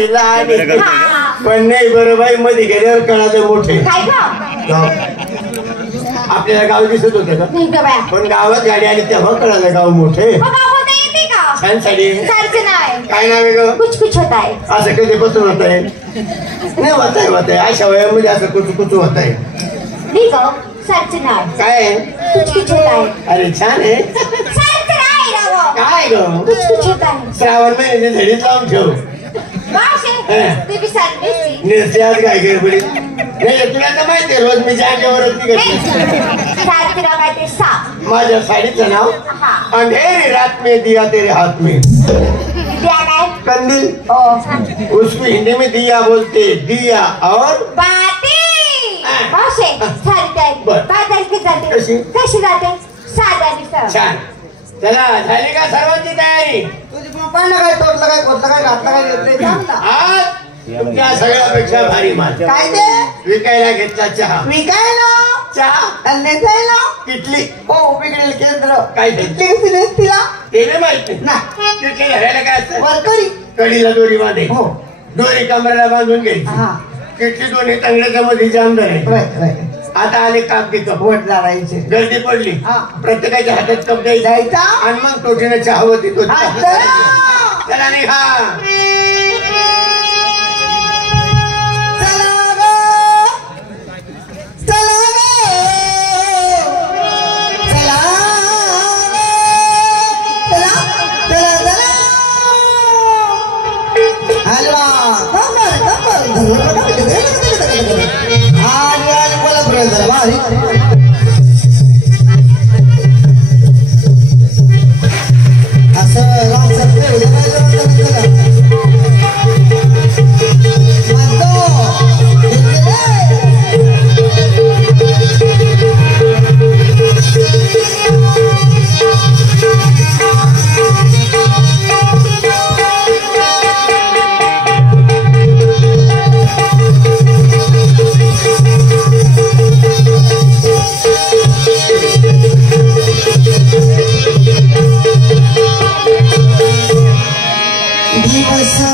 पण नाही बरं बाई, मध्ये गेल्यावर कळालं मोठे. आपल्याला गाव दिसत होते का? पण गावात गाडी आली तेव्हा कळालं गाव मोठे. छान साडी. काय नाव आहे ग? कुछ कुछ होता है. असं कधीपासून होत आहे? नाही होत आहे अशा वयामध्ये असं कुच कुच होत आहे. काय आहे? कुछ कुछ होता है. अरे छान आहे. काय ग? कुछ कुछ होता है. श्रावण महिन्याची झडी लावून ठेव. आज काय गडबडी नाही, तुला तर माहिती आहे रोज मी जागेवरच निघते. माझ्या साडीचं नाव अंधेरी रात में दिया तेरे हाथ में. कंदील. उसको हिंदी में दिया बोलते. दिया और बाती. कशी जाते? छान. चला झाली का सर्वांची तयारी? तुझी पप्पांना काय तोडलं काय खोटलं काय घातलं काय? आज तुमच्या सगळ्यापेक्षा भारी माल. काय ते? विकायला घेतला चहा. विकायला चहा नेसायला किटली. हो बिघडेल केंद्र. काय किटली कशी नेसतीला? ते नाही माहिती ना. किटली घालायला काय असतं? वरकरी. कडीला दोरी बांधे. हो. दोरी कमरेला बांधून घ्यायची. किटली दोन्ही तंगड्याच्या मध्ये जाम धरायची. आता आले कागदी कप. वोट लावायचे. गर्दी पडली. प्रत्येकाच्या हातात कप द्यायचा आणि मग तोटीने चहा होती. चला निघा. दिवसा